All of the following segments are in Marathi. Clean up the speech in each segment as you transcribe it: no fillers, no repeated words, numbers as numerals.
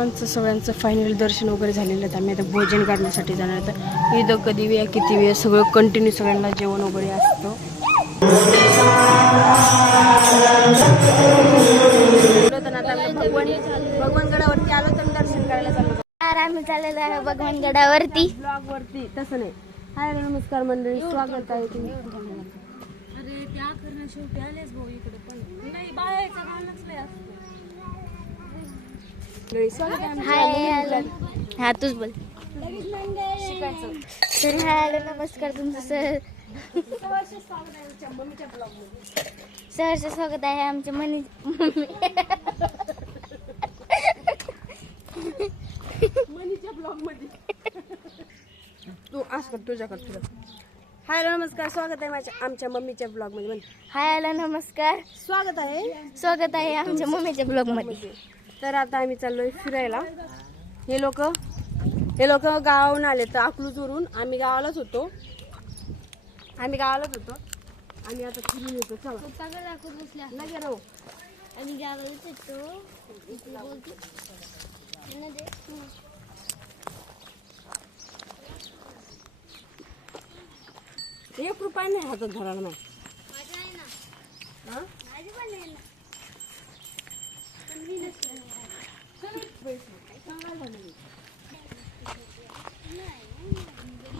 आमचं सगळ्यांचं फायनल दर्शन वगैरे झालेलं आहे. आम्ही आता भोजन करण्यासाठी जाणार. तर इथं कधी वेळ किती वेळ सगळं कंटिन्यू सगळ्यांना जेवण वगैरे असतं. भगवानगडावरती आलो तर दर्शन करायला चाललो. आम्ही चाललेलो आहे भगवानगडावरती. ब्लॉग वरती तसं नाही. हाय नमस्कार मंडळी, स्वागत आहे तुम्ही. अरे त्या करणं शेवटी आलेच भाऊ इकडे पण नाही बाळायचं गाणंच लय असतं. हा तूच बोल. शिकायचं. तर हाय नमस्कार तुमचं सहर्ष स्वागत आहे आमच्या मनीच्या ब्लॉग मध्ये. तू असं कर, तुझ्याकडे. हाय नमस्कार, स्वागत आहे आमच्या मम्मीच्या ब्लॉग मध्ये. हाय हॅलो नमस्कार स्वागत आहे आमच्या मम्मीच्या ब्लॉग मध्ये. तर आता आम्ही चाललोय फिरायला. हे लोक गावाहून आले तर अकलूजवरून. आम्ही गावालाच होतो. आम्ही आता फिरून येतो. चला लगे राहू. आम्ही गावालाच येतो. ₹1 नाही हातात धरायला नाही.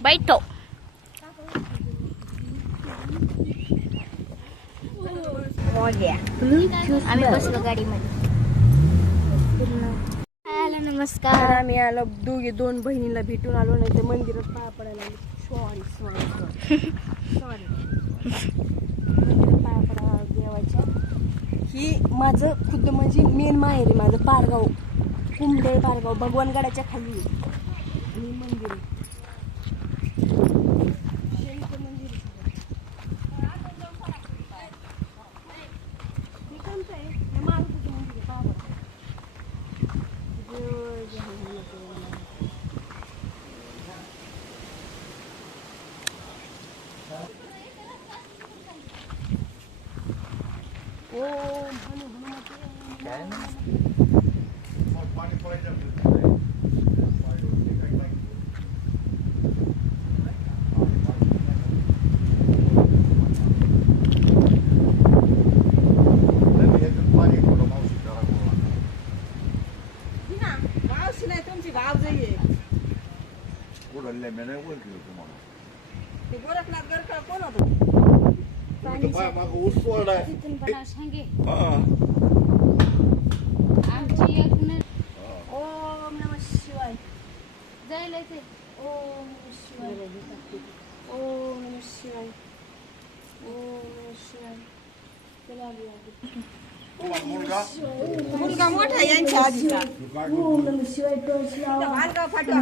बैठो. आम्ही बसलो गाडीमध्ये. हॅलो नमस्कार. तर आम्ही आलो दोन बहिणीला भेटून आलो. नाही तर मंदिरात पाया पडायला आलो. सॉरी मंदिरात पाया पडायला देवाच्या. ही माझं खुद्द म्हणजे मेन माहेर आहे माझं. पारगाव, कुंभे पारगाव भगवानगडाच्या खाली आहे. आणि मंदिर आहे. शनीचं मंदिर आहे. हे कोणतं आहे? हे मारुतीचं मंदिर आहे. पाया पडा. जय जगन्नाथ. गोरखनाथ गरकळ कोण होतं? आमची एक ओम नमः शिवाय. जायला ते ओम नमः शिवाय. ओम नमः शिवाय. ओम नमः शिवाय. चला आली. मुलगा मोठा यांच्या आधीचा. ओम नमः शिवाय. भालगाव फाटो.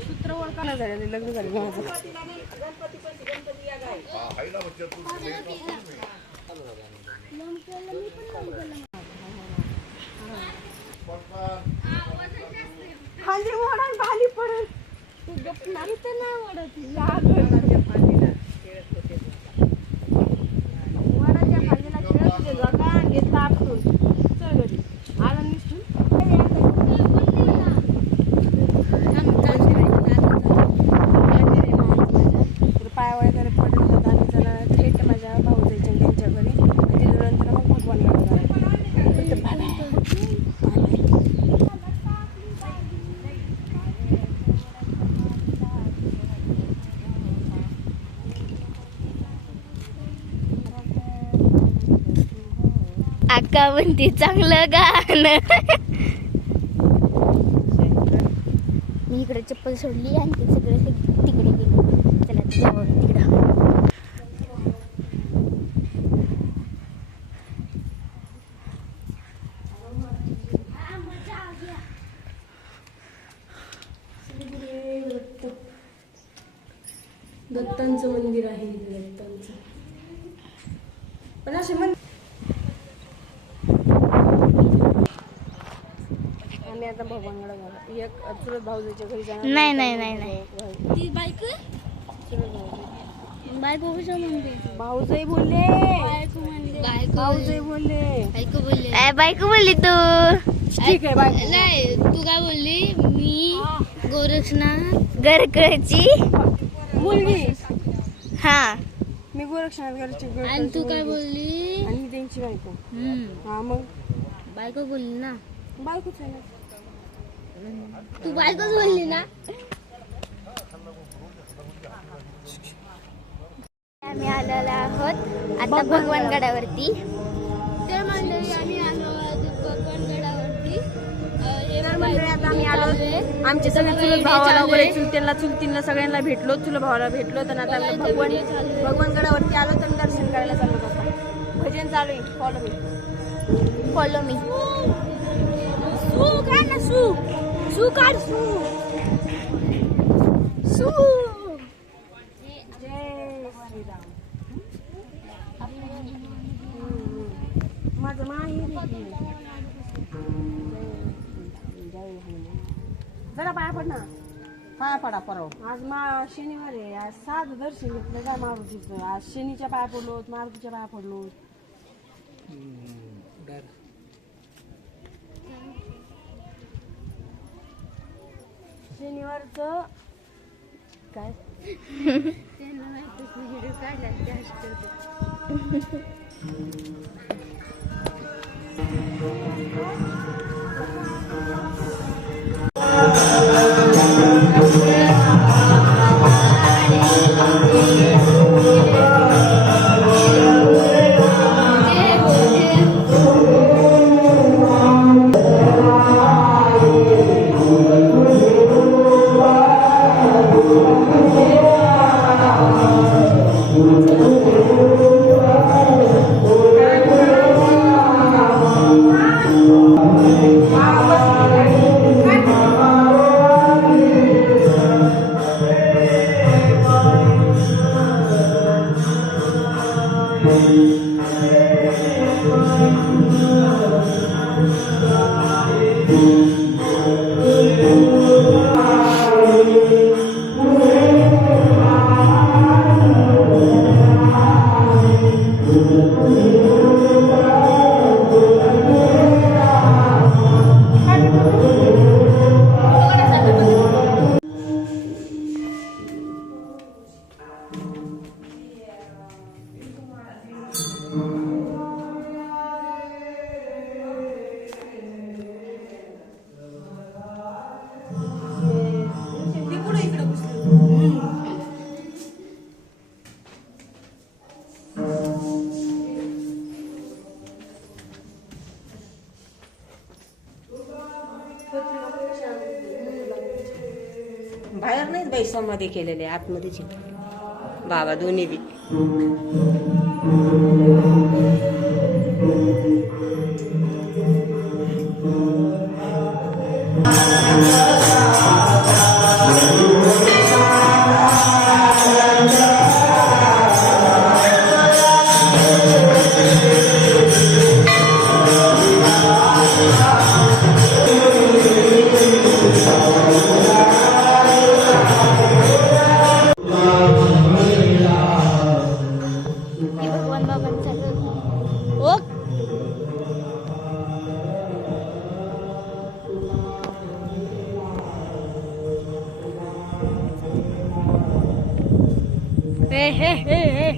सूत्र ओळखायला झाले. लग्न झाले माझं. खाली ओढा खाली पडेल. तू गप्प नाही तर नाही ओढत. वडाच्या फांदीला खेळत होते. बघा घेतला आपटून. चल घरी आला निसटून. पायावळे घरी पडत होता. आणि जरा थेट माझ्या भाऊजाईच्या त्यांच्या घरी. म्हणजे नंतर मग भगवानगड आका म्हणते चांगलं गाणं. मी इकडे चप्पल सोडली आणि ते सगळे तिकडे गेले. चला जावं तिकडं. दत्तांचं मंदिर आहे. दत्तांचं पण असे आम्ही आता आता भगवानगड झाला एक चुलत भाऊजाच्या घरी जाणार नाही नाही नाही नाही ती बायको बायको कशा म्हणते भाऊजाई बोलले बायको म्हणते भाऊजाई बोलले बायको बोलले बायको बोलली तू ठीक आहे बाय नाही तू काय बोलली मी गोरक्षनाथ गरकळची मुलगी हा मी गोरक्षनाथ घरची आणि तू काय बोलली आणि मी त्यांची बायको हा मग बायको बोलली ना बायकोच आहे ना तू बायकोच बोलली ना आम्ही आलेलो आहोत आता भगवानगडावरती तर मंडळी आम्ही आलो आहोत भगवानगडावरती तर मंडळी आता आम्ही आलो आमचे सगळे चुलत भावाला वगैरे चुलतींना सगळ्यांना भेटलो चुलत भावाला भेटलो तर आता आम्ही भगवानगडावरती आलो तर दर्शन करायला चाललो होतो भजन चालू आहे फॉलो मी सू काय ना सू काढ सू जय श्रीराम माझं माहेर जरा पाया पड ना पाया पडा परव आज शनिवार आहे आज साधं दर्शन घेतलं काय मारुतीचं आज शनीच्या पाया पडलो मारुतीच्या पाया पडलो शनिवारचं काय बाहेर नाहीच बाई समाधी केलेले आतमध्येच बाबा दोन्ही बी भगवान बाबांचा ओ हे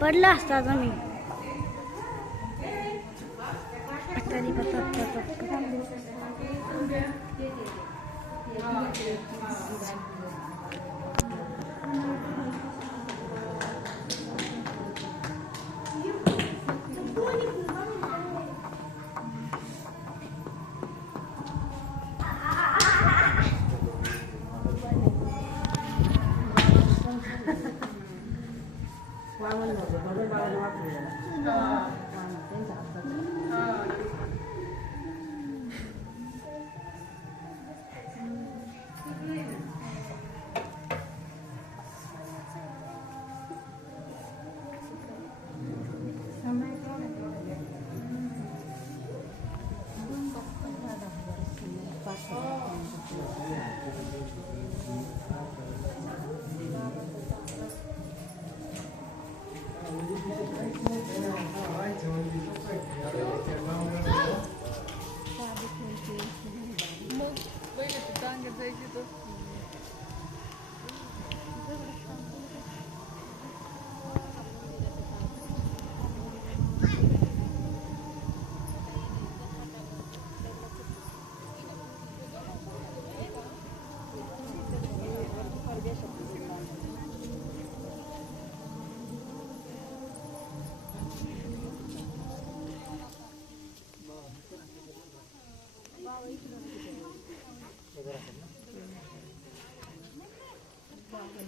पडलं असतं आता मी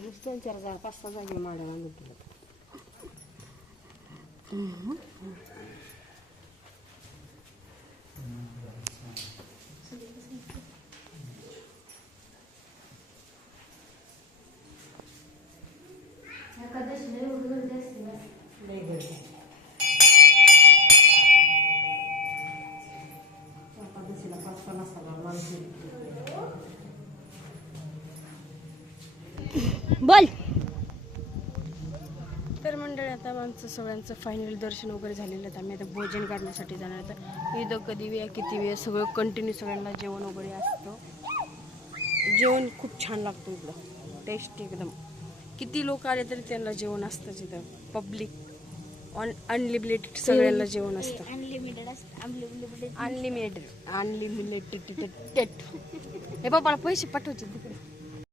नुसतं 4-5 जागी माड्या बांधून ठेवल्या. लई गर्दी. एकादशीला 5-50 माणसं. बोल. तर मंडळी आता आमचं सगळ्यांचं फायनल दर्शन वगैरे झालेलं आहे. आम्ही आता भोजन करण्यासाठी जाणार तर इथं कधी वेळ किती वेळ सगळं कंटिन्यू सगळ्यांना जेवण वगैरे असतं. जेवण खूप छान लागतं इकडं, टेस्टी एकदम. किती लोक आले तरी त्यांना जेवण असतं तिथं. पब्लिक अनलिमिटेड सगळ्यांना जेवण असतं. अनलिमिटेड अनलिमिटेड तिथं टेट. हे बाबाला पैसे पाठवायचे तिकडे.